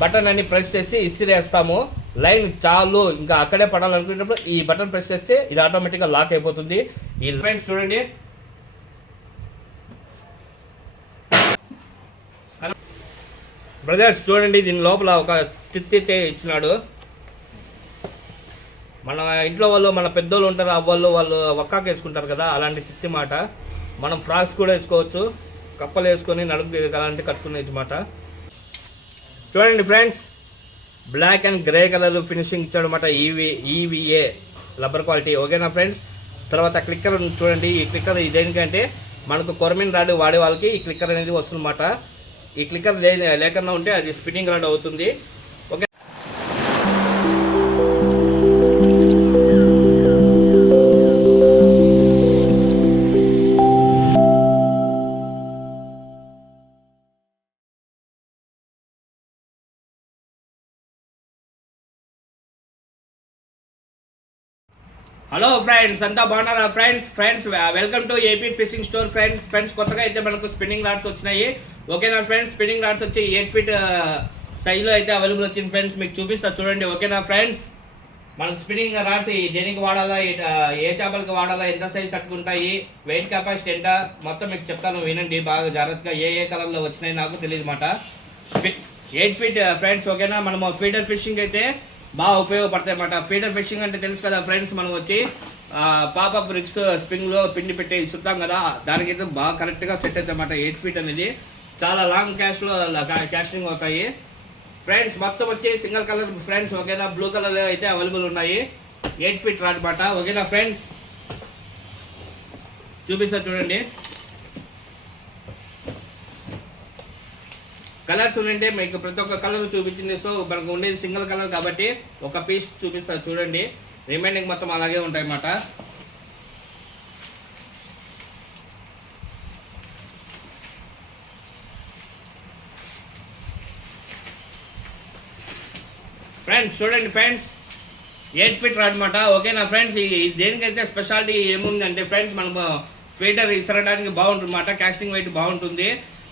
Button అని press చేసి ఇసిరేస్తాము. Line చాలు ఇంకా అక్కడే పడాలనుకునేటప్పుడు ఈ బటన్ ప్రెస్ చేస్తే ఇది ఆటోమేటిక్గా లాక్ అయిపోతుంది. ఈ ఫ్రెండ్స్ చూడండి, బ్రదర్స్ చూడండి, దీని లోపల ఒక తిత్తి ఇచ్చినాడు. మన ఇంట్లో వాళ్ళు, మన పెద్దోళ్ళు ఉంటారు, అవ్వాళ్ళు వాళ్ళు ఒక్కాకు వేసుకుంటారు కదా, అలాంటి తిత్తి మాట. మనం ఫ్రాక్స్ కూడా వేసుకోవచ్చు, కప్పలు వేసుకొని నడుపు అలాంటి కట్టుకునేది మాట. చూడండి friends, black and grey colour finishing ఇచ్చాడు అనమాట. EVA rubber quality. ఓకేనా ఫ్రెండ్స్. తర్వాత క్లిక్కర్ చూడండి. ఈ క్లిక్కర్ దేనికంటే మనకు కొరమిన్ రాడ్ వాడే వాళ్ళకి ఈ క్లిక్కర్ అనేది వస్తుందన్నమాట. ఈ క్లిక్కర్ లేకుండా ఉంటే అది స్పిన్నింగ్ రాడ్ అవుతుంది. ఓకే, హలో ఫ్రెండ్స్, అంతా బాగున్నారా friends welcome to AP fishing store friends కొత్తగా అయితే మనకు స్పిన్నింగ్ రాడ్స్ వచ్చినాయి. ఓకేనా ఫ్రెండ్స్. స్పిన్నింగ్ రాడ్స్ వచ్చి 8 feet సైజులో అయితే అవైలబుల్ వచ్చింది ఫ్రెండ్స్. మీకు చూపిస్తా చూడండి. ఓకేనా ఫ్రెండ్స్. మనకు స్పిన్నింగ్ రాడ్స్ దేనికి వాడాలా, ఏ చేపలకి వాడాలా, ఎంత సైజ్ తట్టుకుంటాయి, వెయిట్ కెపాసిటీ ఎంత, మొత్తం మీకు చెప్తాను, వినండి బాగా జాగ్రత్తగా. ఏ కలర్లో వచ్చినాయి నాకు తెలియదు మాట. 8 feet ఫ్రెండ్స్. ఓకేనా. మనము ఫీడర్ ఫిషింగ్ అయితే బాగా ఉపయోగపడతాయి అన్నమాట. ఫీడర్ ఫిషింగ్ అంటే తెలుసు కదా ఫ్రెండ్స్, మనం వచ్చి పాపప్ రిక్స్ స్ప్రింగ్లో పిండి పెట్టి ఇస్తాం కదా, దానికైతే బాగా కరెక్ట్గా సెట్ అవుతుంది అన్నమాట. 8 feet అనేది చాలా లాంగ్ క్యాస్టింగ్ అవుతాయి ఫ్రెండ్స్. మొత్తం వచ్చి సింగిల్ కలర్ ఫ్రెండ్స్. ఓకేనా. బ్లూ కలర్ అయితే అవైలబుల్ ఉన్నాయి. 8 feet రాడ్ అన్నమాట. ఓకేనా ఫ్రెండ్స్. చూపిస్తా చూడండి. కలర్స్ ఉండే మీకు ప్రతి ఒక్క కలర్ చూపించింది. సో మనకు ఉండేది సింగిల్ కలర్ కాబట్టి ఒక పీస్ చూపిస్తా చూడండి. రిమైనింగ్ మొత్తం అలాగే ఉంటాయి అన్నమాట. ఫ్రెండ్స్ చూడండి ఫ్రెండ్స్, 8 feet రాడ్ అన్నమాట. ఓకేనా ఫ్రెండ్స్. దేనికైతే స్పెషాలిటీ ఏముందంటే ఫ్రెండ్స్, మనము ఫీడర్ ఇసరడానికి బాగుంటుంది అన్నమాట. కాస్టింగ్ వెయిట్ బాగుంటుంది.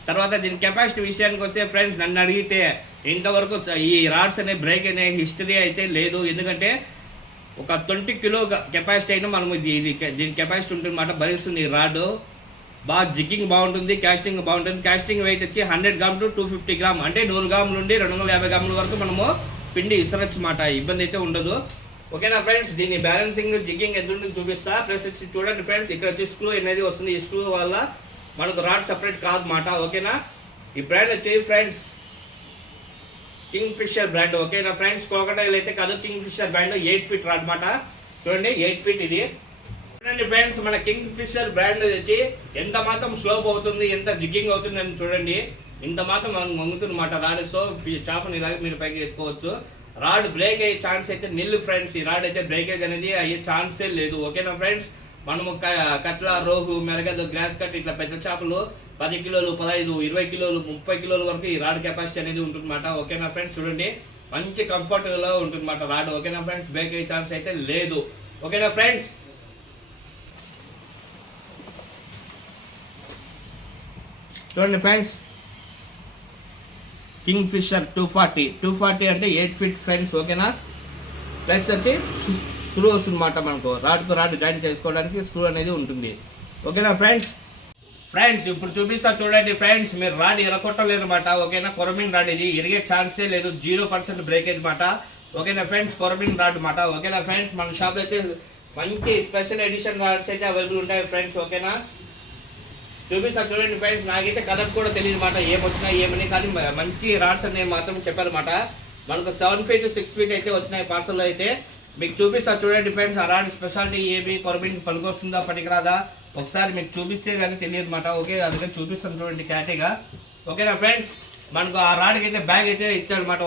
తర్వాత దీని కెపాసిటీ విషయానికి వస్తే ఫ్రెండ్స్, నన్ను అడిగితే ఇంతవరకు ఈ రాడ్స్ అనే బ్రేక్ అనే హిస్టరీ అయితే లేదు. ఎందుకంటే ఒక 20 kilo కెపాసిటీ అయినా మనము దీని కెపాసిటీ ఉంటుంది అన్నమాట, భరిస్తుంది ఈ రాడ్. బాగా జిగ్గింగ్ బాగుంటుంది, కాస్టింగ్ బాగుంటుంది. కాస్టింగ్ వెయిట్ వచ్చి 100 grams to 250 grams, అంటే 100 grams నుండి 250 grams వరకు మనము పిండి ఇసరచ్చు అన్నమాట. ఇబ్బంది అయితే ఉండదు. ఓకేనా ఫ్రెండ్స్. దీని బ్యాలెన్సింగ్ జిగ్గింగ్ ఎంత ఉంటుంది చూపిస్తా. ప్లస్ వచ్చి చూడండి ఫ్రెండ్స్, ఇక్కడ వచ్చి స్క్రూ అనేది వస్తుంది. ఈ స్క్రూ వల్ల మనకు రాడ్ సపరేట్ కాదు మాట. ఓకేనా. ఈ బ్రాండ్ వచ్చి ఫ్రెండ్స్ కింగ్ ఫిషర్ బ్రాండ్. ఓకేనా ఫ్రెండ్స్. క్రోకడైల్ అయితే కాదు, Kingfisher brand. 8 feet rod మాట. చూడండి 8 feet ఇది. చూడండి ఫ్రెండ్స్, మన కింగ్ ఫిషర్ బ్రాండ్ వచ్చి ఎంత మాత్రం స్లోప్ అవుతుంది, ఎంత జిగ్గింగ్ అవుతుంది అని చూడండి. ఇంత మాత్రం వంగుతుంది మాట రాడ్. సో చేపని ఇలాగే మీరు పైకి ఎత్తుకోవచ్చు. రాడ్ బ్రేక్ అయ్యే ఛాన్స్ అయితే నిల్లు ఫ్రెండ్స్. ఈ రాడ్ అయితే బ్రేకేజ్ అనేది అయ్యే ఛాన్సే లేదు. ఓకేనా ఫ్రెండ్స్. మనము కట్ల, రోహు, మెరగదు, గ్లాస్ కట్ ఇట్లా పెద్ద చేపలు 10 kilos, 15, 20 kilos, 30 kilos వరకు ఈ రాడ్ కెపాసిటీ అనేది ఉంటుందన్నమాట. ఓకేనా ఫ్రెండ్స్. చూడండి మంచి కంఫర్టబుల్గా ఉంటుందన్నమాట రాడ్. ఓకేనా ఫ్రెండ్స్. బ్రేక్ అయ్యే ఛాన్స్ అయితే లేదు. ఓకేనా ఫ్రెండ్స్. చూడండి ఫ్రెండ్స్, కింగ్ ఫిషర్ 240 అంటే 8 feet ఫ్రెండ్స్. ఓకేనా. ప్లస్ వచ్చి స్క్రూ వస్తుందన్నమాట. మనకు రాడ్కు రాడ్ జాయిన్ చేసుకోవడానికి స్క్రూ అనేది ఉంటుంది. ఓకేనా ఫ్రెండ్స్ ఇప్పుడు చూపిస్తా చూడండి ఫ్రెండ్స్. మీరు రాడ్ ఎరగొట్టలేరు అన్నమాట. ఓకేనా. కొరమిన్ రాడ్ ఇది, ఎరిగే ఛాన్సే లేదు. 0% బ్రేకేజ్ అన్నమాట. ఓకేనా ఫ్రెండ్స్. కొరమిన్ రాడ్ అన్నమాట. ఓకేనా ఫ్రెండ్స్. మన షాప్లో అయితే మంచి స్పెషల్ ఎడిషన్ రాడ్స్ అయితే అవైలబుల్ ఉంటాయి ఫ్రెండ్స్. ఓకేనా. చూపిస్తా చూడండి ఫ్రెండ్స్. నాకైతే కలర్స్ కూడా తెలియదు అన్నమాట, ఏమొచ్చినాయి ఏమని. కానీ మంచి రాడ్స్ అని మాత్రం చెప్పారన్నమాట. మనకు 7 feet 6 feet అయితే వచ్చినాయి పార్సల్లో అయితే. మీకు చూపిస్తా చూడండి ఫ్రెండ్స్. ఆ రాడ్ స్పెషాలిటీ ఏమి, కొరమిన్ పనికొస్తుందా పనికిరాదా ఒకసారి మీకు చూపిస్తే కానీ తెలియదు అన్నమాట. ఓకే, అందుకని చూపిస్తాను చూడండి క్లారిటీగా. ఓకేనా ఫ్రెండ్స్. మనకు ఆ రాడ్కి అయితే బ్యాగ్ అయితే ఇచ్చాడనమాట.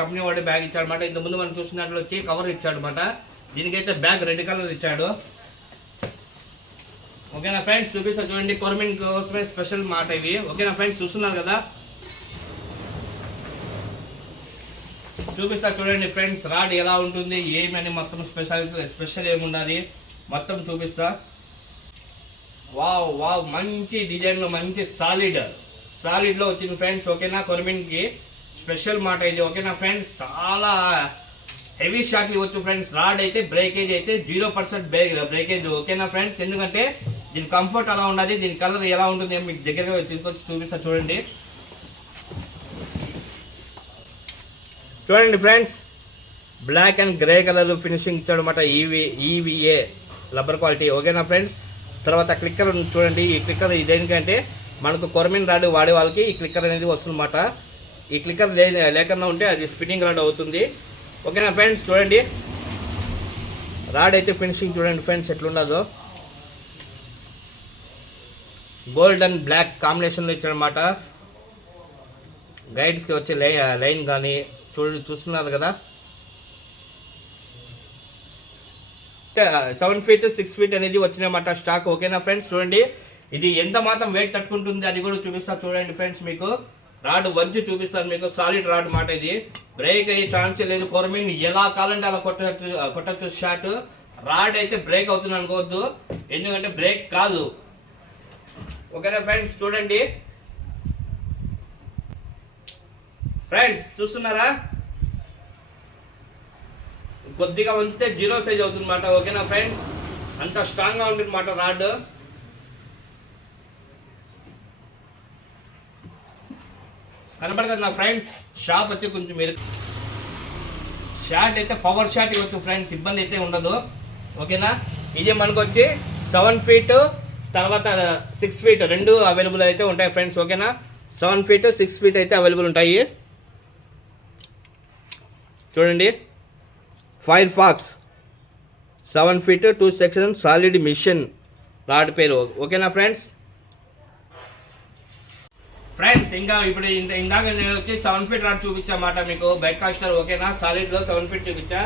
కంపెనీ వాడే బ్యాగ్ ఇచ్చాడనమాట. ఇంతకుముందు మనం చూసినట్లు వచ్చి కవర్ ఇచ్చాడనమాట. దీనికైతే బ్యాగ్ రెడ్ కలర్ ఇచ్చాడు. ఓకేనా ఫ్రెండ్స్. చూపిస్తా చూడండి. కొరమిన్ కోసమే స్పెషల్ మాట ఇవి. ఓకేనా ఫ్రెండ్స్. చూస్తున్నారు కదా. చూపిస్తా చూడండి ఫ్రెండ్స్ రాడ్ ఎలా ఉంటుంది ఏమని మొత్తం స్పెషల్ ఏమున్నది మొత్తం చూపిస్తా. వావ్ మంచి డిజైన్లో మంచి సాలిడ్లో వచ్చింది ఫ్రెండ్స్. ఓకేనా. కొరమిన్కి స్పెషల్ మాట ఇది. ఓకేనా ఫ్రెండ్స్, చాలా హెవీ షాట్లు ఇవ్వచ్చు ఫ్రెండ్స్. రాడ్ అయితే బ్రేకేజ్ అయితే 0% బ్రేకేజ్. ఓకేనా ఫ్రెండ్స్, ఎందుకంటే దీని కంఫర్ట్ అలా ఉన్నది. దీని కలర్ ఎలా ఉంటుంది మీకు దగ్గరగా తీసుకొచ్చి చూపిస్తా చూడండి. చూడండి friends, black and grey colour finishing ఇచ్చాడు అనమాట. EVA rubber quality. ఓకేనా ఫ్రెండ్స్, తర్వాత క్లిక్కర్ చూడండి. ఈ క్లిక్కర్ ఇదేంటంటే మనకు కొరమిన్ రాడ్ వాడే వాళ్ళకి ఈ క్లిక్కర్ అనేది వస్తుందన్నమాట. ఈ క్లిక్కర్ లేకుండా ఉంటే అది స్పిన్నింగ్ రాడ్ అవుతుంది. ఓకేనా ఫ్రెండ్స్, చూడండి రాడ్ అయితే ఫినిషింగ్ చూడండి ఫ్రెండ్స్ ఎట్లుండదో. గోల్డ్ అండ్ బ్లాక్ కాంబినేషన్లో ఇచ్చాడనమాట. గైడ్స్కి వచ్చే లైన్ కానీ చూస్తున్నారు కదా. 7 feet 6 feet అనేది వచ్చినాయన్నమాట స్టాక్. ఓకేనా ఫ్రెండ్స్, చూడండి ఇది ఎంత మాత్రం వెయిట్ తట్టుకుంటుంది అది కూడా చూపిస్తా చూడండి ఫ్రెండ్స్. మీకు రాడ్ వంచి చూపిస్తాను మీకు. సాలిడ్ రాడ్ మాట ఇది, బ్రేక్ అయ్యే ఛాన్సే లేదు. కొరమీన్ ఎలా కావాలంటే అలా కొట్టచ్చు షాట్. రాడ్ అయితే బ్రేక్ అవుతుంది అనుకోవద్దు, ఎందుకంటే బ్రేక్ కాదు. ఓకేనా ఫ్రెండ్స్, చూడండి ఫ్రెండ్స్ చూస్తున్నారా, కొద్దిగా ఉంచితే 0 సైజ్ అవుతుంది అన్నమాట. ఓకేనా ఫ్రెండ్స్, అంత స్ట్రాంగ్ గా ఉంటుంది అన్నమాట రాడ్. కనపడదు నా ఫ్రెండ్స్. షాప్ వచ్చి కొంచెం మీరు షాట్ అయితే పవర్ షాట్ ఇవ్వచ్చు ఫ్రెండ్స్, ఇబ్బంది అయితే ఉండదు. ఓకేనా, ఇది మనకు వచ్చి 7 feet తర్వాత 6 feet రెండు అవైలబుల్ అయితే ఉంటాయి ఫ్రెండ్స్. ఓకేనా, 7 feet 6 feet అయితే అవైలబుల్ ఉంటాయి. చూడండి, Firefox 7 feet 2 section solid mission rod పేరు. ఓకేనా ఫ్రెండ్స్. ఇంకా ఇప్పుడు ఇందాక నేను వచ్చి 7 feet రాడ్ చూపించామాట మీకు బెడ్ కాస్టర్. ఓకేనా, సాలిడ్లో 7 feet చూపించా.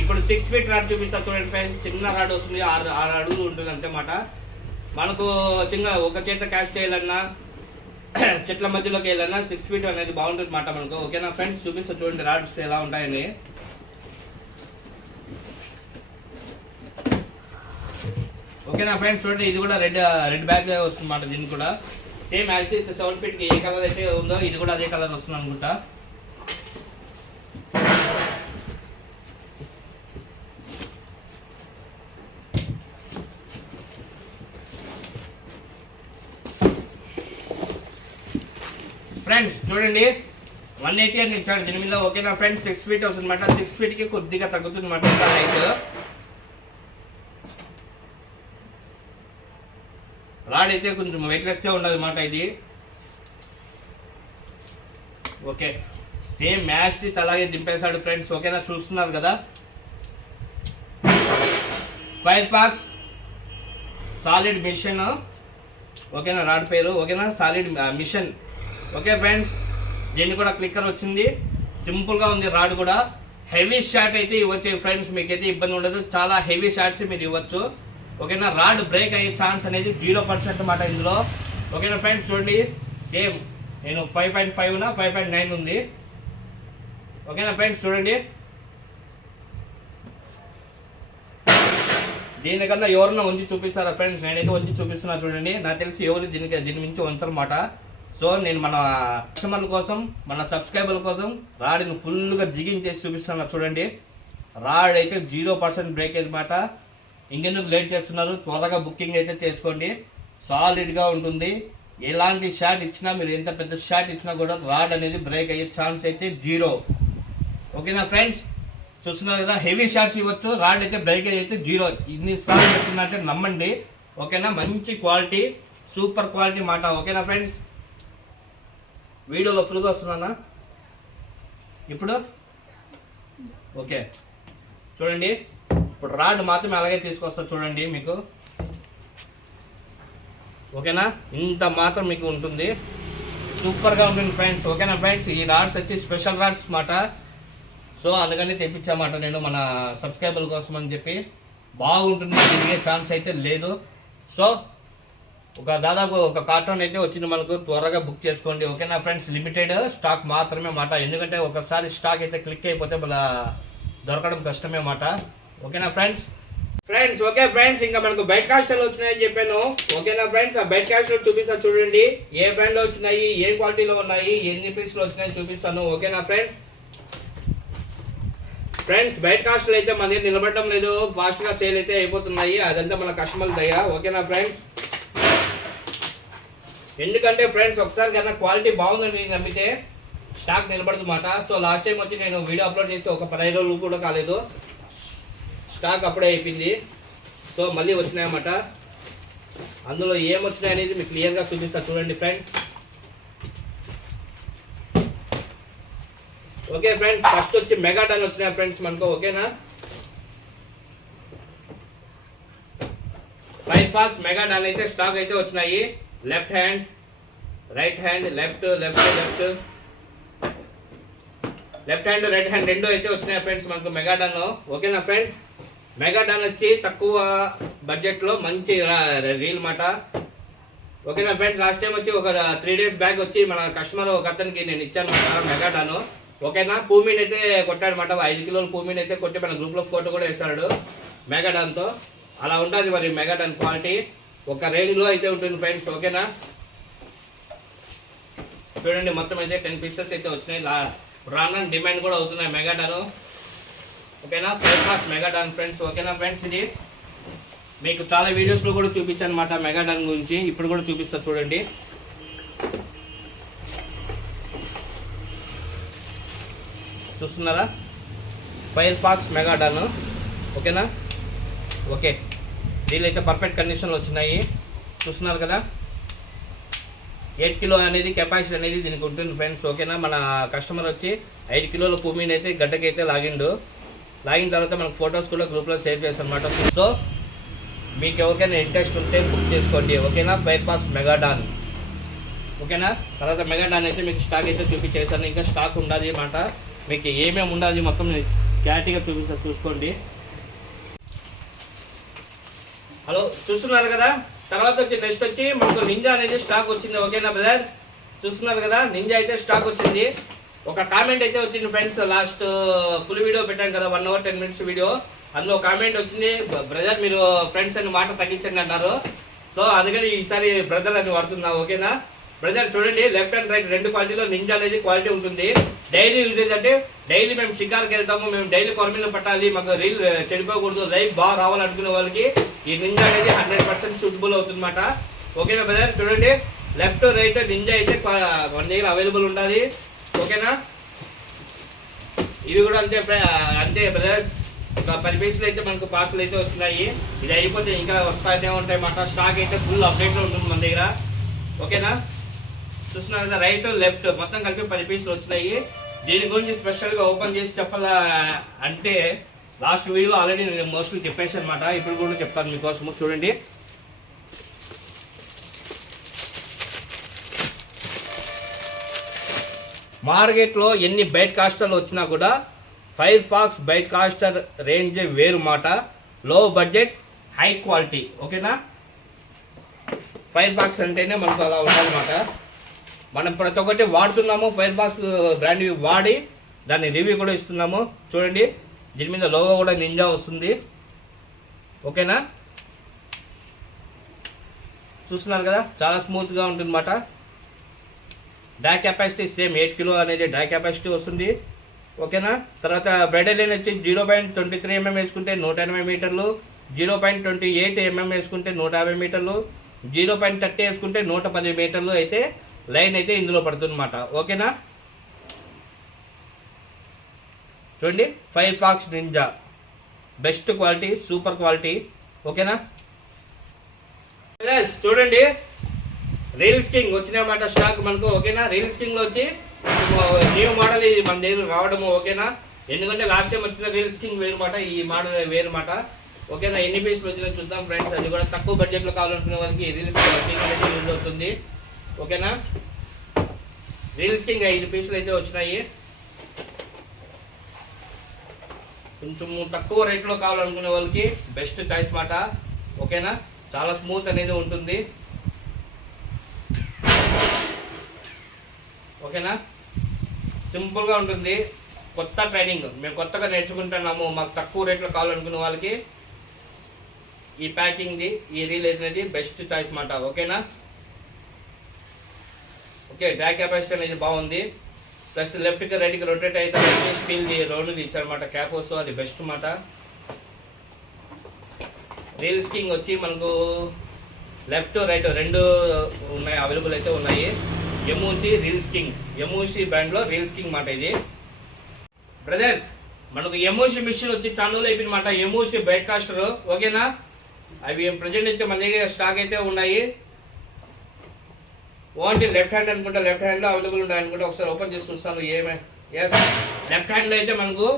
ఇప్పుడు 6 feet రాడ్ చూపిస్తా చూడండి ఫ్రెండ్స్. చిన్న రాడ్ వస్తుంది, 6 అడుగులు ఉంటుంది అంతేమాట. మనకు ఒక చేత క్యాష్ చేయాలన్నా చెట్ల మధ్యలోకి వెళ్ళాలన్నా 6 feet అనేది బాగుంటుంది మాట మనకు. ఓకేనా ఫ్రెండ్స్, చూపిస్తా చూడండి రాడ్స్ ఎలా ఉంటాయని. ఓకేనా ఫ్రెండ్స్, చూడండి ఇది కూడా రెడ్ బ్యాగ్ వస్తుంది అన్నమాట. దీనికి కూడా same as it is 7 feet కి ఏ కలర్ అయితే ఉందో ఇది కూడా అదే కలర్ వస్తుంది అనుకుంటా. ఫ్రెండ్స్ చూడండి 180 అని ఇచ్చాడు దీని మీద. ఓకేనా ఫ్రెండ్స్, 6 feet వస్తుంది అన్నమాట. 6 feet కి కొద్దిగా తగ్గుతుంది అన్నమాట హైట్. రాడ్ అయితే కొంచెం వెయిట్లెస్గా ఉండదు అన్నమాట ఇది. ఓకే, సేమ్ మ్యాస్టిస్ అలాగే దింపేశాడు ఫ్రెండ్స్. ఓకేనా, చూస్తున్నారు కదా. Firefox solid mission. ఓకేనా రాడ్ పేరు. ఓకేనా, సాలిడ్ మిషన్. ఓకే ఫ్రెండ్స్, దీన్ని కూడా క్లిక్కర్ వచ్చింది. సింపుల్గా ఉంది రాడ్ కూడా. హెవీ షాట్ అయితే ఇవ్వచ్చు ఫ్రెండ్స్, మీకైతే ఇబ్బంది ఉండదు. చాలా హెవీ షాట్స్ మీరు ఇవ్వచ్చు. ఓకేనా, రాడ్ బ్రేక్ అయ్యే ఛాన్స్ అనేది 0% అన్నమాట ఇందులో. ఓకేనా ఫ్రెండ్స్, చూడండి సేమ్ నేను 5.5 5.9 ఉంది. ఓకేనా ఫ్రెండ్స్, చూడండి దీనికన్నా ఎవరన్నా ఉంచి చూపిస్తారా ఫ్రెండ్స్? నేనైతే ఉంచి చూపిస్తున్నా చూడండి. నాకు తెలిసి ఎవరు దీని మించి ఉంచరన్నమాట. సో నేను మన కస్టమర్ల కోసం, మన సబ్స్క్రైబర్ల కోసం రాడ్ని ఫుల్గా జిగింగ్ చేసి చూపిస్తున్నా చూడండి. రాడ్ అయితే 0% బ్రేకేజ్ మాట. ఇంకెందుకు లేట్ చేస్తున్నారు, త్వరగా బుకింగ్ అయితే చేసుకోండి. సాలిడ్గా ఉంటుంది. ఎలాంటి షాట్ ఇచ్చినా, మీరు ఎంత పెద్ద షాట్ ఇచ్చినా కూడా రాడ్ అనేది బ్రేక్ అయ్యే ఛాన్స్ అయితే 0. ఓకేనా ఫ్రెండ్స్, చూస్తున్నారు కదా. హెవీ షాట్స్ ఇవ్వచ్చు, రాడ్ అయితే బ్రేక్ అయితే 0. ఇన్నిసార్లు చెప్తున్నట్టే నమ్మండి. ఓకేనా, మంచి క్వాలిటీ, సూపర్ క్వాలిటీ మాట. ఓకేనా ఫ్రెండ్స్, వీడియోలో ఫుల్గా వస్తున్నానా ఇప్పుడు? ఓకే చూడండి, ఇప్పుడు రాడ్ మాత్రమే అలాగే తీసుకొస్తా చూడండి మీకు. ఓకేనా, ఇంత మాత్రం మీకు ఉంటుంది. సూపర్గా ఉంటుంది ఫ్రెండ్స్. ఓకేనా ఫ్రెండ్స్, ఈ రాడ్స్ వచ్చి స్పెషల్ రాడ్స్ మాట. సో అందుకని తెప్పించామాట నేను మన సబ్స్క్రైబర్ల కోసం అని చెప్పి. బాగుంటుంది, తిరిగే ఛాన్స్ అయితే లేదు. సో దాదాపు ఒక కార్టూన్ అయితే వచ్చింది మనకు, త్వరగా బుక్ చేసుకోండి. ఓకేనా ఫ్రెండ్స్, లిమిటెడ్ స్టాక్ మాత్రమే మాట. ఎందుకంటే ఒకసారి స్టాక్ అయితే క్లిక్ అయిపోతే మళ్ళీ దొరకడం కష్టమే మాట. ఓకేనా ఫ్రెండ్స్. ఫ్రెండ్స్ ఓకే ఫ్రెండ్స్, ఇంకా మనకు బెడ్ కాస్టర్లు వచ్చినాయని చెప్పాను. ఓకేనా ఫ్రెండ్స్, ఆ బెడ్ కాస్టర్ చూపిస్తా చూడండి. ఏ బ్రాండ్ లో వచ్చినాయి, ఏ క్వాలిటీలో ఉన్నాయి, ఎన్ని పీసులు వచ్చినాయని చూపిస్తాను. ఓకేనా ఫ్రెండ్స్. ఫ్రెండ్స్ బెడ్ కాస్టర్లు అయితే మన దగ్గర నిలబడటం లేదు, ఫాస్ట్ గా సేల్ అయితే అయిపోతున్నాయి. అదంతా మన కస్టమర్ దయ. ఓకేనా ఫ్రెండ్స్. ఎందుకంటే ఫ్రెండ్స్ ఒకసారి కన్నా క్వాలిటీ బాగుందని నమ్మితే స్టాక్ నిలబడదన్నమాట. సో లాస్ట్ టైం వచ్చి నేను వీడియో అప్లోడ్ చేసి ఒక 15 రోజులు కూడా కాలేదు, స్టాక్ అప్పుడే అయిపోయింది. సో మళ్ళీ వచ్చినాయన్నమాట. అందులో ఏమొచ్చినాయి అనేది మీకు క్లియర్గా చూపిస్తాను చూడండి ఫ్రెండ్స్. ఓకే ఫ్రెండ్స్, ఫస్ట్ వచ్చి మెగాటన్ వచ్చినాయి ఫ్రెండ్స్ మనకు. ఓకేనా, ఫైర్ఫాక్స్ మెగాటన్ అయితే స్టాక్ అయితే వచ్చినాయి. Left hand, right hand, left left left left hand, right hand రెండు అయితే వచ్చినాయి ఫ్రెండ్స్ మనకు మెగాటన్. ఓకేనా ఫ్రెండ్స్, మెగాటన్ వచ్చి తక్కువ బడ్జెట్లో మంచి రీల్ మాట. ఓకేనా ఫ్రెండ్స్, లాస్ట్ టైం వచ్చి ఒక 3 days బ్యాక్ వచ్చి మన కస్టమర్ ఒక అతనికి నేను ఇచ్చాను మాట మెగాటాను. ఓకేనా, పూమీన్ అయితే కొట్టాడు మాట. 5 కిలోలు పూమీన్ అయితే కొట్టి మన గ్రూప్లో ఫోటో కూడా వేస్తాడు మెగాటాన్తో. అలా ఉంటుంది మరి మెగాటాన్ క్వాలిటీ, ఒక రేంజ్లో అయితే ఉంటుంది ఫ్రెండ్స్. ఓకేనా, చూడండి మొత్తం అయితే 10 pieces అయితే వచ్చినాయి. రాను డిమాండ్ కూడా అవుతున్నాయి మెగాటాను. ఓకేనా, ఫైర్ఫాక్స్ మెగాటాన్ ఫ్రెండ్స్. ఓకేనా ఫ్రెండ్స్, ఇది మీకు చాలా వీడియోస్లో కూడా చూపించాను అనమాట మెగాటాన్ గురించి. ఇప్పుడు కూడా చూపిస్తా చూడండి. చూస్తున్నారా, ఫైర్ఫాక్స్ మెగాటాన్. ఓకేనా, ఓకే దీనిలో అయితే పర్ఫెక్ట్ కండిషన్లో వచ్చినాయి. చూస్తున్నారు కదా, 8 కిలో అనేది కెపాసిటీ అనేది దీనికి ఉంటుంది ఫ్రెండ్స్. ఓకేనా, మన కస్టమర్ వచ్చి 5 కిలోల పూమీని అయితే గడ్డకైతే లాగిన తర్వాత మనకు ఫొటోస్ కూడా గ్రూప్లో షేర్ చేస్తాం అనమాట. సో మీకు ఎవరికైనా ఇంట్రెస్ట్ ఉంటే బుక్ చేసుకోండి. ఓకేనా, ఫైర్ఫాక్స్ మెగాటాన్. ఓకేనా, తర్వాత మెగాటాన్ అయితే మీకు స్టాక్ అయితే చూపించేసాను. ఇంకా స్టాక్ ఉండాలి అన్నమాట, మీకు ఏమేమి ఉండాలి మొత్తం క్లారిటీగా చూపిస్తా చూసుకోండి. హలో, చూస్తున్నారు కదా. తర్వాత వచ్చి నెక్స్ట్ వచ్చి మనకు నింజా అనేది స్టాక్ వచ్చింది. ఓకేనా బ్రదర్, చూస్తున్నారు కదా, నింజా అయితే స్టాక్ వచ్చింది. ఒక కామెంట్ అయితే వచ్చింది ఫ్రెండ్స్, లాస్ట్ ఫుల్ వీడియో పెట్టాను కదా 1 hour 10 minutes వీడియో. అందులో కామెంట్ వచ్చింది, బ్రదర్ మీరు ఫ్రెండ్స్ అని మాట తగ్గించండి అన్నారు. సో అందుకని ఈసారి బ్రదర్ అని వాడుతున్నా. ఓకేనా బ్రదర్, చూడండి లెఫ్ట్ అండ్ రైట్ రెండు క్వాలిటీలో నింజా అనేది క్వాలిటీ ఉంటుంది. డైలీ యూజేజ్ అంటే డైలీ మేము షికార్కి వెళ్తాము, మేము డైలీ కొరమీలు పట్టాలి, మాకు రీల్ చెడిపోకూడదు, లైఫ్ బాగా రావాలనుకునే వాళ్ళకి ఈ నింజా అనేది 100% సూటబుల్ అవుతుంది అన్నమాట. ఓకేనా బ్రదర్, చూడండి లెఫ్ట్ రైట్ నింజా అయితే మన దగ్గర అవైలబుల్ ఉంటుంది. ఓకేనా, ఇవి కూడా అంతే బ్రదర్స్. ఒక 10 pieces అయితే మనకు పార్సల్ అయితే వచ్చినాయి. ఇది అయిపోతే ఇంకా వస్తానే ఉంటాయి అన్నమాట. స్టాక్ అయితే ఫుల్ అప్డేట్లో ఉంటుంది మన దగ్గర. ఓకేనా, చూస్తున్నారు కదా, రైట్ లెఫ్ట్ మొత్తం కలిపి 10 pieces వచ్చినాయి. దీని గురించి స్పెషల్గా ఓపెన్ చేసి చెప్పాలా అంటే లాస్ట్ వీడియోలో ఆల్రెడీ నేను మోస్ట్లీ చెప్పేసి అనమాట. ఇప్పుడు కూడా చెప్తాను మీకోసం. చూడండి, మార్కెట్లో ఎన్ని బైట్ కాస్టర్లు వచ్చినా కూడా ఫైర్ఫాక్స్ బైట్ కాస్టర్ రేంజ్ వేరు మాట. లో బడ్జెట్ హై క్వాలిటీ. ఓకేనా, ఫైర్ఫాక్స్ అంటేనే మనకు అలా ఉండాలన్నమాట. మనం ప్రతి ఒక్కటి వాడుతున్నాము, ఫైర్ఫాక్స్ బ్రాండ్ వాడి దాన్ని రివ్యూ కూడా ఇస్తున్నాము. చూడండి, దీని మీద లోగో కూడా నింజా వస్తుంది. ఓకేనా, చూస్తున్నారు కదా, చాలా స్మూత్గా ఉంటుంది అన్నమాట. డ్రై కెపాసిటీ సేమ్ 8 కిలో అనేది డ్రై కెపాసిటీ వస్తుంది. ఓకేనా, తర్వాత బ్రైడల్ లైన్ వచ్చి 0.23 mm వేసుకుంటే 180 మీటర్లు, 0.28 mm వేసుకుంటే 150 మీటర్లు, 0.30 వేసుకుంటే 110 మీటర్లు అయితే లైన్ అయితే ఇందులో పడుతుంది అన్నమాట. ఓకేనా, చూడండి Firefox ninja best quality, super quality. ఓకేనా, చూడండి రీల్స్ కింగ్ వచ్చినాయన్నమాట స్టాక్ మనకు. ఓకేనా, రీల్స్ కింగ్ వచ్చి న్యూ మోడల్ ఇది మన దగ్గర రావడము. ఓకేనా, ఎందుకంటే లాస్ట్ టైం వచ్చిన రీల్స్ కింగ్ వేరు మాట, ఈ మోడల్ వేరు మాట. ఓకేనా, ఎన్ని పీసులు వచ్చినా చూద్దాం ఫ్రెండ్స్. అది కూడా తక్కువ బడ్జెట్లో కావాలనుకునే వాళ్ళకి రీల్స్ కింగ్ అనేది యూజ్ అవుతుంది. ఓకేనా, రీల్స్ కింగ్ 5 పీసులు అయితే వచ్చినాయి. కొంచెం తక్కువ రేట్లో కావాలనుకునే వాళ్ళకి బెస్ట్ చాయిస్ మాట. ఓకేనా, చాలా స్మూత్ అనేది ఉంటుంది. ఓకేనా, సింపుల్గా ఉంటుంది. కొత్త ట్రైనింగ్ మేము కొత్తగా నేర్చుకుంటున్నాము, మాకు తక్కువ రేట్లో కావాలనుకునే వాళ్ళకి ఈ ప్యాకింగ్ది ఈ రీల్ అనేది బెస్ట్ చాయిస్ మాట. ఓకేనా. ఓకే, డ్రాగ్ కెపాసిటీ అనేది బాగుంది. ప్లస్ లెఫ్ట్కి రైట్కి రొటేట్ అయితే స్టీల్ది రౌండ్ది ఇచ్చారనమాట క్యాపోస్, అది బెస్ట్ మాట. రీల్స్ కింగ్ వచ్చి మనకు లెఫ్ట్ రైట్ రెండు ఉన్నాయి, అవైలబుల్ అయితే ఉన్నాయి. ఎమూసి రీల్స్ కింగ్, ఎమూసి బ్రాండ్లో రీల్స్ కింగ్ మాట ఇది. బ్రదర్స్ మనకు ఎమూసి మిషన్ వచ్చి ఛానల్ అయిపోయింది మాట, ఎమూసి బెడ్ కాస్టర్. ఓకేనా. అవి ప్రజెంట్ అయితే మన దగ్గర స్టాక్ అయితే ఉన్నాయి. ఓన్లీ లెఫ్ట్ హ్యాండ్ అనుకుంటా, లెఫ్ట్ హ్యాండ్లో అవైలబుల్ ఉన్నాయి అనుకుంటా. ఒకసారి ఓపెన్ చేసి చూస్తాను. ఎస్, లెఫ్ట్ హ్యాండ్లో అయితే మనకు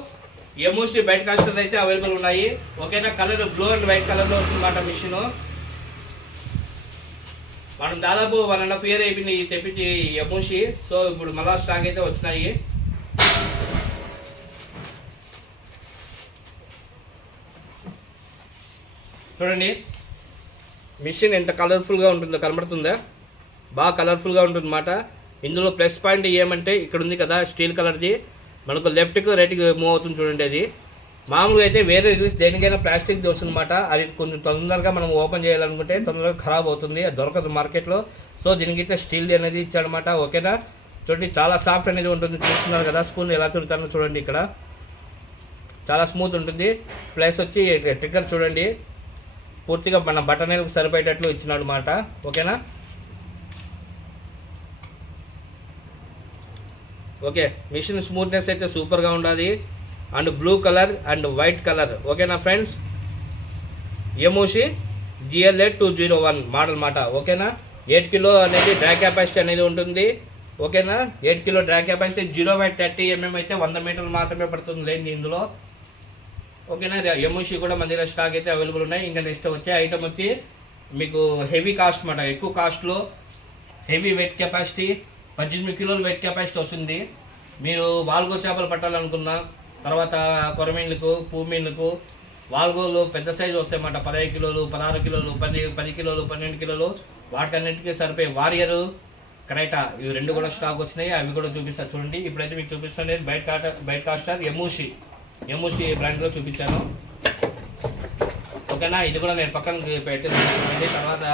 ఎమూసి బెడ్ కాస్టర్ అయితే అవైలబుల్ ఉన్నాయి. ఓకేనా. కలర్ బ్లూ అండ్ వైట్ కలర్లో వస్తుందన్నమాట మిషన్. మనం దాదాపు 1.5 year అయిపోయింది తెప్పించి ఎమూసి. సో ఇప్పుడు మళ్ళా స్టాక్ అయితే వచ్చినాయి. చూడండి మిషన్ ఎంత కలర్ఫుల్గా ఉంటుందో కనబడుతుందా, బాగా కలర్ఫుల్గా ఉంటుంది అన్నమాట. ఇందులో ప్లస్ పాయింట్ ఏమంటే ఇక్కడ ఉంది కదా స్టీల్ కలర్ది, మనకు లెఫ్ట్కి రైట్కి మూవ్ అవుతుంది చూడండి. అది మామూలుగా అయితే వేరే రీల్స్ దేనికైనా ప్లాస్టిక్ది వస్తుందన్నమాట. అది కొంచెం తొందరగా మనం ఓపెన్ చేయాలనుకుంటే తొందరగా ఖరాబ్ అవుతుంది, అది దొరకదు మార్కెట్లో. సో దీనికైతే స్టీల్ది అనేది ఇచ్చాడనమాట. ఓకేనా. చూడండి చాలా సాఫ్ట్ అనేది ఉంటుంది, చూస్తున్నారు కదా స్పూన్ ఎలా తిరుగుతానో చూడండి. ఇక్కడ చాలా స్మూత్ ఉంటుంది. ప్లస్ వచ్చి ట్రిగ్గర్ చూడండి పూర్తిగా మన బటన్లకు సరిపోయేటట్లు ఇచ్చినాడు అన్నమాట. ఓకేనా. ఓకే, మిషన్ స్మూత్నెస్ అయితే సూపర్గా ఉండాలి. And blue colour and white colour. ఓకేనా ఫ్రెండ్స్. ఎమూసి GLA 201 మోడల్ మాట. ఓకేనా. 8 kg అనేది డ్రాగ్ కెపాసిటీ అనేది ఉంటుంది. ఓకేనా. 8 kg డ్రాగ్ కెపాసిటీ 0/30 mm అయితే 100 మీటర్లు మాత్రమే పడుతుంది లేని ఇందులో. ఓకేనా. ఎమూసి కూడా మన దగ్గర స్టాక్ అయితే అవైలబుల్ ఉన్నాయి. ఇంకా నెక్స్ట్ వచ్చే ఐటమ్ వచ్చి మీకు హెవీ కాస్ట్ మాట, ఎక్కువ కాస్ట్లో heavy weight capacity 18 kg wait capacity వస్తుంది. మీరు వాల్గో చేపలు పట్టాలనుకున్నా, తర్వాత కొరమీన్లకు పూమీన్లకు వాల్గోలు పెద్ద సైజు వస్తాయన్నమాట. 15 kg, 16 kg, 10 kg, 12 kg వాటన్నిటికీ సరిపోయి వారియర్, క్రైటా ఇవి రెండు కూడా స్టాక్ వచ్చినాయి. అవి కూడా చూపిస్తారు చూడండి. ఇప్పుడైతే మీకు చూపిస్తుంది బైట్ కాస్టర్ ఎమూసి బ్రాండ్లో చూపించాను. ఓకేనా. ఇది కూడా నేను పక్కన పెట్టేసి తర్వాత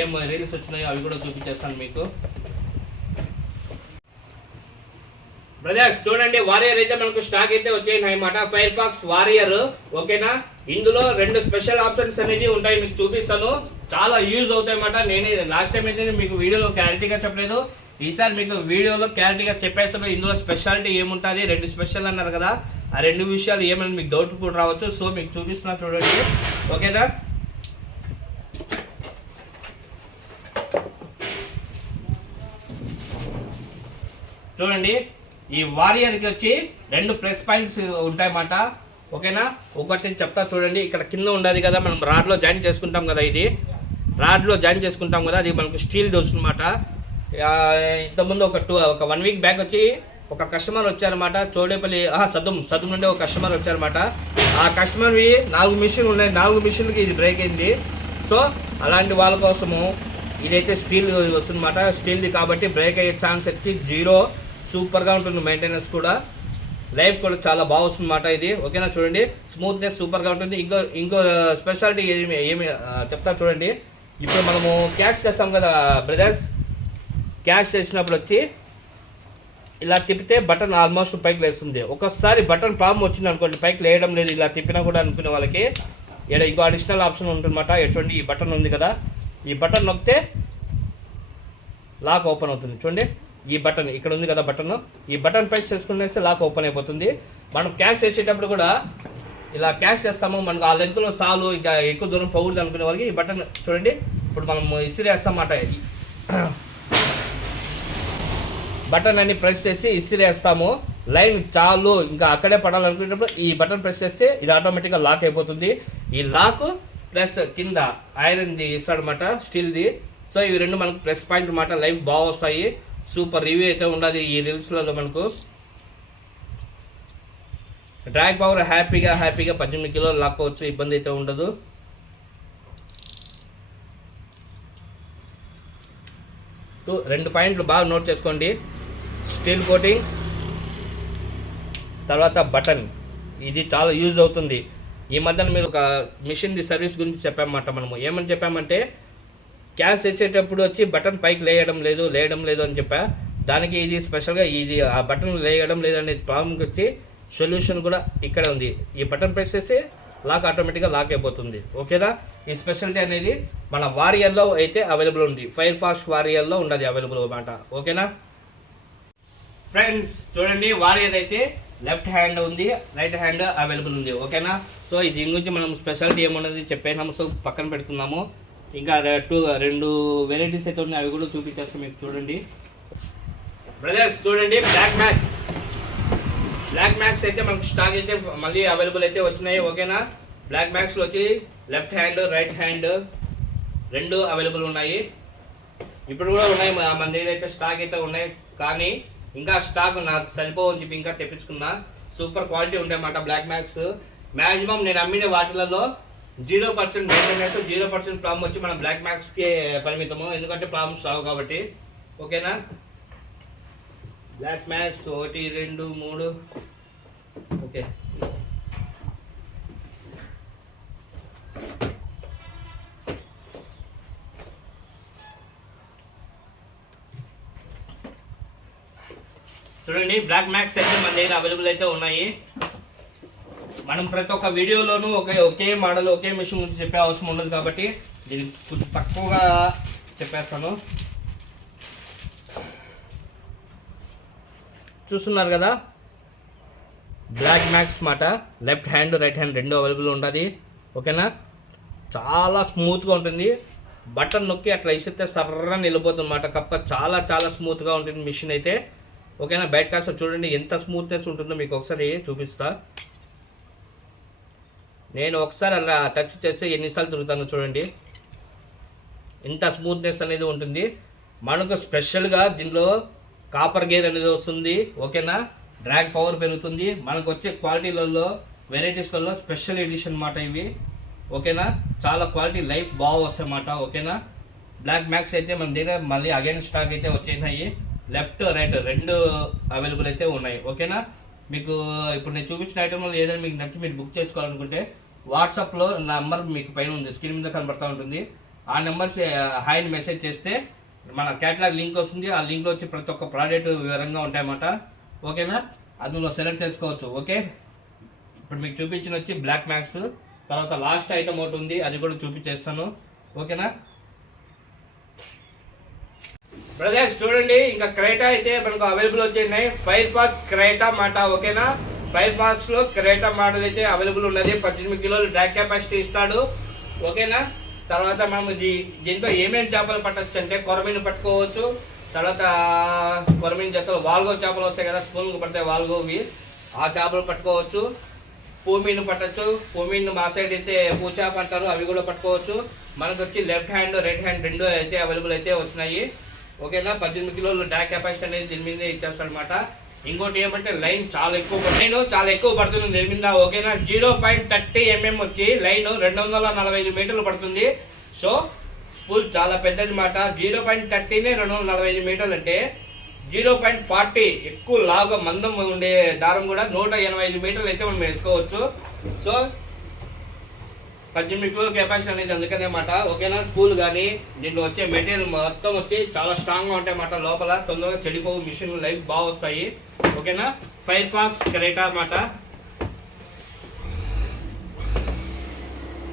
ఏం రీల్స్ వచ్చినాయో అవి కూడా చూపించేస్తాను మీకు. బ్రదర్స్ చూడండి వారియర్ అయితే మనకు స్టాక్ అయితే వచ్చాయి అన్నమాట. Firefox warrior. ఓకేనా. ఇందులో 2 స్పెషల్ ఆప్షన్స్ అనేది ఉంటాయి, మీకు చూపిస్తాను. చాలా యూజ్ అవుతాయి అన్నమాట. నేనే లాస్ట్ టైం అయితే మీకు వీడియోలో క్లారిటీగా చెప్పలేదు, ఈసారి మీకు వీడియోలో క్లారిటీగా చెప్పేస్తాను. ఇందులో స్పెషాలిటీ ఏముంటుంది, 2 స్పెషల్ అన్నారు కదా, ఆ 2 విషయాలు ఏమని మీకు డౌట్ కూడా రావచ్చు. సో మీకు చూపిస్తున్నా చూడండి. ఓకేనా. చూడండి ఈ వారియర్కి వచ్చి 2 ప్లస్ పాయింట్స్ ఉంటాయన్నమాట. ఓకేనా. ఒకటి చెప్తా చూడండి. ఇక్కడ కింద ఉండదు కదా, మనం రాడ్లో జాయిన్ చేసుకుంటాం కదా, ఇది రాడ్లో జాయిన్ చేసుకుంటాం కదా, అది మనకు స్టీల్ వస్తుందన్నమాట. ఇంతకుముందు ఒక 1 week బ్యాక్ వచ్చి ఒక కస్టమర్ వచ్చారన్నమాట. చోడేపల్లి సదుం నుండి ఒక కస్టమర్ వచ్చారన్నమాట. ఆ కస్టమర్వి 4 మిషన్లు ఉన్నాయి, 4 మిషన్లకి ఇది బ్రేక్ అయింది. సో అలాంటి వాళ్ళ కోసము ఇదైతే స్టీల్ వస్తుందన్నమాట. స్టీల్ది కాబట్టి బ్రేక్ అయ్యే ఛాన్స్ వచ్చి 0. సూపర్గా ఉంటుంది, మెయింటెనెన్స్ కూడా, లైఫ్ కూడా చాలా బాగా వస్తుందన్నమాట ఇది. ఓకేనా. చూడండి స్మూత్నెస్ సూపర్గా ఉంటుంది. ఇంకో స్పెషాలిటీ ఏమి చెప్తా చూడండి. ఇప్పుడు మనము క్యాష్ చేస్తాం కదా బ్రదర్స్, క్యాష్ చేసినప్పుడు వచ్చి ఇలా తిప్పితే బటన్ ఆల్మోస్ట్ పైకి లేస్తుంది. ఒకసారి బటన్ ప్రాబ్లం వచ్చింది అనుకోండి, పైకి లేయడం లేదు, ఇలా తిప్పినా కూడా అనుకునే వాళ్ళకి ఇక్కడ ఇంకో అడిషనల్ ఆప్షన్ ఉంటుందన్నమాట. ఎటువంటి ఈ బటన్ ఉంది కదా, ఈ బటన్ నొక్కితే లాక్ ఓపెన్ అవుతుంది. చూడండి ఈ బటన్ ఇక్కడ ఉంది కదా, ఈ బటన్ ప్రెస్ చేసుకునేస్తే లాక్ ఓపెన్ అయిపోతుంది. మనం క్యాష్ చేసేటప్పుడు కూడా ఇలా క్యాష్ చేస్తాము, మనకు ఆ లెంత్లో సాలు ఇంకా ఎక్కువ దూరం పోకూడదు అనుకునే వాళ్ళకి ఈ బటన్ చూడండి. ఇప్పుడు మనం ఇసిరేస్తామన్నమాట, బటన్ అన్ని ప్రెస్ చేసి ఇసిరేస్తాము. లైన్ చాలు ఇంకా అక్కడే పడాలనుకునేటప్పుడు ఈ బటన్ ప్రెస్ చేస్తే ఇది ఆటోమేటిక్గా లాక్ అయిపోతుంది. ఈ లాక్ ప్లస్ కింద ఐరన్ది ఇస్తాడనమాట, స్టీల్ది. సో ఇవి 2 మనకు ప్లస్ పాయింట్ అనమాట. లైఫ్ బాగా వస్తాయి. సూపర్ రివ్యూ అయితే ఉండదు ఈ రీల్స్లలో. మనకు డ్రాగ్ పవర్ హ్యాపీగా 18 kg లాక్కోవచ్చు, ఇబ్బంది అయితే ఉండదు. రెండు పాయింట్లు బాగా నోట్ చేసుకోండి. స్టీల్ కోటింగ్, తర్వాత బటన్, ఇది చాలా యూజ్ అవుతుంది. ఈ మధ్యన మీరు ఒక మిషన్ది సర్వీస్ గురించి చెప్పామన్నమాట. మనము ఏమని చెప్పామంటే క్యాష్ వేసేటప్పుడు వచ్చి బటన్ పైకి లేయడం లేదు అని చెప్పా. దానికి ఇది స్పెషల్గా ఇది ఆ బటన్ లేయడం లేదనే ప్రాబ్లంకి వచ్చి సొల్యూషన్ కూడా ఇక్కడే ఉంది. ఈ బటన్ ప్రెస్ చేసి లాక్ ఆటోమేటిక్గా లాక్ అయిపోతుంది. ఓకేనా? ఈ స్పెషాలిటీ అనేది మన వారియర్లో అయితే అవైలబుల్ ఉంది. ఫైర్ ఫాస్ట్ వారియర్లో ఉండదు అవైలబుల్ అన్నమాట. ఓకేనా ఫ్రెండ్స్? చూడండి, వారియర్ అయితే లెఫ్ట్ హ్యాండ్ ఉంది, రైట్ హ్యాండ్ అవైలబుల్ ఉంది. ఓకేనా? సో దీని గురించి మనం స్పెషాలిటీ ఏమున్నది చెప్పేనాము. సో పక్కన పెడుతున్నాము. ఇంకా రెండు వెరైటీస్ అయితే ఉన్నాయి, అవి కూడా చూపించేస్తాం మీకు. చూడండి బ్రదర్స్, చూడండి బ్లాక్ మ్యాక్స్ అయితే మనకు స్టాక్ అయితే మళ్ళీ అవైలబుల్ అయితే వచ్చినాయి. ఓకేనా? బ్లాక్ మ్యాక్స్లో వచ్చి లెఫ్ట్ హ్యాండ్ రైట్ హ్యాండ్ రెండు అవైలబుల్ ఉన్నాయి. ఇప్పుడు కూడా ఉన్నాయి మన దగ్గర అయితే స్టాక్ అయితే ఉన్నాయి. కానీ ఇంకా స్టాక్ నాకు సరిపోవని చెప్పి ఇంకా తెప్పించుకున్నా. సూపర్ క్వాలిటీ ఉంటాయన్నమాట బ్లాక్ మ్యాక్స్. మ్యాక్సిమం నేను అమ్మిన వాటిలలో 0% మెయింటెనెన్స్ 0% ప్రాబ్లం వచ్చి మన బ్లాక్ మ్యాక్స్కి పరిమితము. ఎందుకంటే ప్రాబ్లమ్స్ రావు కాబట్టి. ఓకేనా? Black max 1 2 3. ఓకే, చూడండి బ్లాక్ మ్యాక్స్ అయితే మన దగ్గర అవైలబుల్ అయితే ఉన్నాయి. మనం ప్రతి ఒక్క వీడియోలోనూ ఒకే మోడల్ ఒకే మిషన్ గురించి చెప్పే అవసరం ఉండదు కాబట్టి దీనికి కొంచెం తక్కువగా చెప్పేస్తాను. చూస్తున్నారు కదా, బ్లాక్ మ్యాక్స్ మాట లెఫ్ట్ హ్యాండ్ రైట్ హ్యాండ్ రెండు అవైలబుల్ ఉంటుంది. ఓకేనా? చాలా స్మూత్గా ఉంటుంది. బటన్ నొక్కి అట్లా ఇసితే సర్రని వెళ్ళిపోతుందన్నమాట. కప్ప చాలా చాలా స్మూత్గా ఉంటుంది మిషన్ అయితే. ఓకేనా? బయట కాస్త చూడండి ఎంత స్మూత్నెస్ ఉంటుందో మీకు ఒకసారి చూపిస్తా. నేను ఒకసారి అలా టచ్ చేస్తే ఎన్నిసార్లు తిరుగుతానో చూడండి. ఎంత స్మూత్నెస్ అనేది ఉంటుంది. మనకు స్పెషల్గా దీనిలో కాపర్ గేర్ అనేది వస్తుంది. ఓకేనా? డ్రాగ్ పవర్ పెరుగుతుంది. మనకు వచ్చే క్వాలిటీలలో వెరైటీస్లలో స్పెషల్ ఎడిషన్ అన్నమాట ఇవి. ఓకేనా? చాలా క్వాలిటీ లైఫ్ బాగా వస్తాయి అన్నమాట. ఓకేనా? బ్లాక్ మ్యాక్స్ అయితే మన దగ్గర మళ్ళీ అగైన్ స్టాక్ అయితే వచ్చేసినాయి. లెఫ్ట్ రైట్ రెండు అవైలబుల్ అయితే ఉన్నాయి. ఓకేనా? మీకు ఇప్పుడు నేను చూపించిన ఐటెంలో ఏదైనా మీకు నచ్చి మీరు బుక్ చేసుకోవాలనుకుంటే వాట్సాప్లో నా నెంబర్ మీకు పైన ఉంది, స్క్రీన్ మీద కనబడుతూ ఉంటుంది. ఆ నెంబర్స్ హాయ్ని మెసేజ్ చేస్తే మన క్యాటలాగ్ లింక్ వస్తుంది. ఆ లింక్లో వచ్చి ప్రతి ఒక్క ప్రోడక్ట్ వివరంగా ఉంటాయన్నమాట. ఓకేనా? అందులో సెలెక్ట్ చేసుకోవచ్చు. ఓకే, ఇప్పుడు మీకు చూపించిన వచ్చి బ్లాక్ మ్యాక్స్. తర్వాత లాస్ట్ ఐటమ్ ఒకటి ఉంది, అది కూడా చూపించేస్తాను. ఓకేనా బ్రదర్స్? చూడండి, ఇంకా క్రేటా అయితే మనకు అవైలబుల్ వచ్చేసినాయి. ఫైర్ ఫాక్స్ క్రేటా మాట. ఓకేనా? ఫైర్ ఫాక్స్లో క్రేటా మోడల్ అయితే అవైలబుల్ ఉన్నది. 18 కిలోలు డ్రాగ్ కెపాసిటీ ఇస్తాడు. ఓకేనా? తర్వాత మనం దీంట్లో ఏమేమి చేపలు పట్టచ్చు అంటే కొరమీను పట్టుకోవచ్చు. తర్వాత కొరమీను జతలు వాల్గో చేపలు వస్తాయి కదా, స్పూన్కి పడతాయి వాల్గోవి, ఆ చేపలు పట్టుకోవచ్చు. పూమీను పట్టచ్చు. పూమీను మా సైడ్ అయితే పూచేప అంటారు, అవి కూడా పట్టుకోవచ్చు. మనకు వచ్చి లెఫ్ట్ హ్యాండ్ రైట్ హ్యాండ్ రెండు అయితే అవైలబుల్ అయితే వచ్చినాయి. ఓకేనా? 18 కిలోలు డ్రాగ్ కెపాసిటీ అనేది దీని మీద ఇచ్చేస్తాడు అనమాట. ఇంకోటి ఏమంటే లైన్ చాలా ఎక్కువ పడుతుంది దీని మీద. ఓకేనా? 0.30 mm వచ్చి లైన్ 245 మీటర్లు పడుతుంది. సో స్పూల్ చాలా పెద్దది మాట. 0.30నే 245 మీటర్లు అంటే 0.40 ఎక్కువ లాగా మందం ఉండే దారం కూడా 185 మీటర్లు అయితే మనం వేసుకోవచ్చు. సో 18 కిలోల కెపాసిటీ అనేది అందుకనే మాట. ఓకేనా? స్పూల్ కానీ దీంట్లో వచ్చే మెటీరియల్ మొత్తం వచ్చి చాలా స్ట్రాంగ్గా ఉంటాయి అన్నమాట. లోపల తొందరగా చెడిపోవు, మిషన్ లైఫ్ బాగా వస్తాయి. ఓకేనా? ఫైర్ ఫాక్స్ క్రేటా అన్నమాట.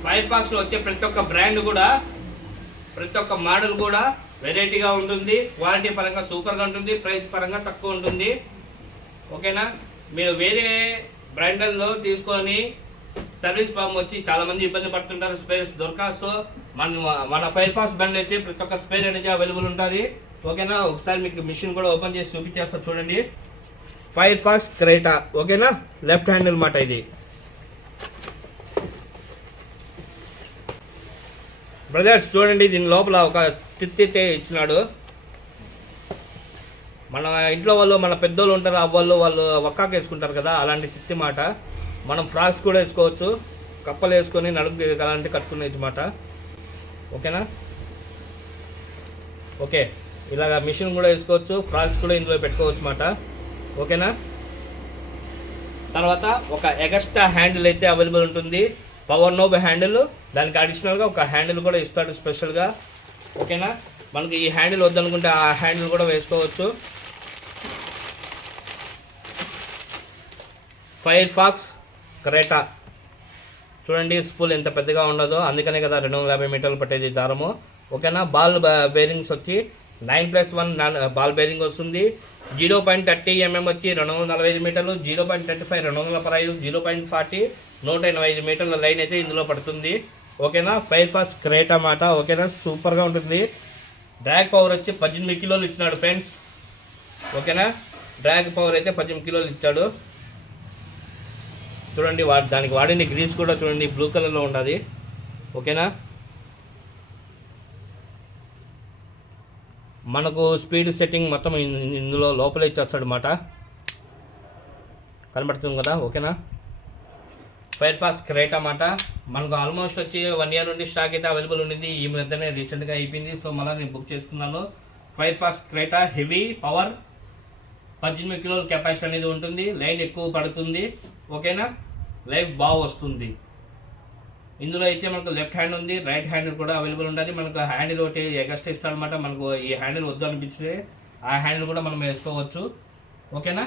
ఫైర్ ఫాక్స్లో వచ్చే ప్రతి ఒక్క బ్రాండ్ కూడా ప్రతి ఒక్క మోడల్ కూడా వెరైటీగా ఉంటుంది. క్వాలిటీ పరంగా సూపర్గా ఉంటుంది, ప్రైస్ పరంగా తక్కువ ఉంటుంది. ఓకేనా? మీరు వేరే బ్రాండ్లలో తీసుకొని సర్వీస్ ప్రాబ్లం వచ్చి చాలామంది ఇబ్బంది పడుతుంటారు, స్పేర్స్ దొరక. సో మన ఫైర్ ఫాక్స్ బ్రాండ్ అయితే ప్రతి ఒక్క స్పేర్ అనేది అవైలబుల్ ఉంటుంది. ఓకేనా? ఒకసారి మీకు మిషన్ కూడా ఓపెన్ చేసి చూపించేస్తా చూడండి. Firefox Creta. ఓకేనా? లెఫ్ట్ హ్యాండిల్ మాట ఇది. బ్రదర్స్ చూడండి, దీని లోపల ఒక తిత్తి ఇచ్చినాడు. మన ఇంట్లో వాళ్ళు మన పెద్దోళ్ళు ఉంటారు, అవ్వాళ్ళు వాళ్ళు ఒక్కాకు వేసుకుంటారు కదా, అలాంటి తిత్తి మాట. మనం ఫ్రాక్స్ కూడా వేసుకోవచ్చు, కప్పలు వేసుకొని నడుపు అలాంటి కట్టుకునేది మాట. ఓకేనా? ఓకే, ఇలాగ మిషన్ కూడా వేసుకోవచ్చు, ఫ్రాక్స్ కూడా ఇందులో పెట్టుకోవచ్చు మాట. ఓకేనా? తర్వాత ఒక ఎగస్ట్రా హ్యాండిల్ అయితే అవైలబుల్ ఉంటుంది, పవర్ నోబ్ హ్యాండిల్. దానికి అడిషనల్గా ఒక హ్యాండిల్ కూడా ఇస్తాడు స్పెషల్గా. ఓకేనా, మనకి ఈ హ్యాండిల్ వద్దనుకుంటే ఆ హ్యాండిల్ కూడా వేసుకోవచ్చు. ఫైర్ ఫాక్స్ క్రేటా చూడండి, స్పూల్ ఎంత పెద్దగా ఉండదో, అందుకనే కదా 250 మీటర్లు పట్టేది దారము. ఓకేనా, బాల్ బేరింగ్స్ వచ్చి 9+1 బాల్ బేరింగ్ వస్తుంది. 0.30 mm వచ్చి 245 మీటర్లు, 0.35 215, 0.40 185 మీటర్ల లైన్ అయితే ఇందులో పడుతుంది. ఓకేనా, ఫైర్ ఫాక్స్ క్రేటా మాట. ఓకేనా, సూపర్గా ఉంటుంది. డ్రాగ్ పవర్ వచ్చి 18 కిలోలు ఇచ్చినాడు ఫ్రెండ్స్. ఓకేనా, డ్రాగ్ పవర్ అయితే 18 కిలోలు ఇచ్చాడు. చూడండి, దానికి వాడిన గ్రీస్ కూడా చూడండి బ్లూ కలర్లో ఉంటుంది. ఓకేనా, మనకు స్పీడ్ సెట్టింగ్ మొత్తం ఇందులో లోపలే ఇచ్చేస్తాడు అన్నమాట, కనబడుతుంది కదా. ఓకేనా, ఫైర్ ఫాక్స్ క్రేటా అన్నమాట. మనకు ఆల్మోస్ట్ వచ్చి 1 year నుండి స్టాక్ అయితే అవైలబుల్ ఉండింది, ఈ మధ్యనే రీసెంట్గా అయిపోయింది. సో మళ్ళీ నేను బుక్ చేసుకున్నాను. Firefox Creta heavy power, 18 కిలోల కెపాసిటీ అనేది ఉంటుంది, లైన్ ఎక్కువ పడుతుంది. ఓకేనా, లైఫ్ బాగా వస్తుంది. ఇందులో అయితే మనకు లెఫ్ట్ హ్యాండ్ ఉంది, రైట్ హ్యాండ్ కూడా అవైలబుల్ ఉంటుంది. మనకు హ్యాండిల్ ఒకటి ఎగస్ట్రా ఇస్తాడనమాట. మనకు ఈ హ్యాండిల్ వద్దు అనిపించితే ఆ హ్యాండిల్ కూడా మనం వేసుకోవచ్చు. ఓకేనా,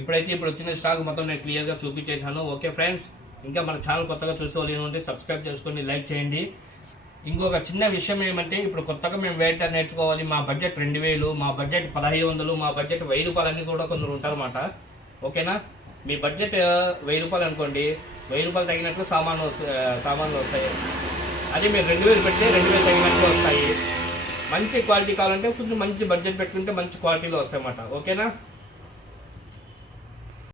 ఇప్పుడు వచ్చిన స్టాక్ మొత్తం నేను క్లియర్గా చూపించేసాను. ఓకే ఫ్రెండ్స్, ఇంకా మన ఛానల్ కొత్తగా చూసే వాళ్ళు ఏమంటే సబ్స్క్రైబ్ చేసుకొని లైక్ చేయండి. ఇంకొక చిన్న విషయం ఏమంటే, ఇప్పుడు కొత్తగా మేము వెయిట్ నేర్చుకోవాలి, మా బడ్జెట్ 2000, మా బడ్జెట్ 1500, మా బడ్జెట్ 1000 రూపాయలు అన్నీ కూడా కొందరు ఉంటారన్నమాట. ఓకేనా, మీ బడ్జెట్ 1000 రూపాయలు అనుకోండి, 1000 రూపాయలు తగినట్లు సామాన్లు వస్తాయి. అదే మీరు 2000 పెడితే 2000 తగినట్లు వస్తాయి. మంచి క్వాలిటీ కావాలంటే కొంచెం మంచి బడ్జెట్ పెట్టుకుంటే మంచి క్వాలిటీలో వస్తాయి అన్నమాట. ఓకేనా.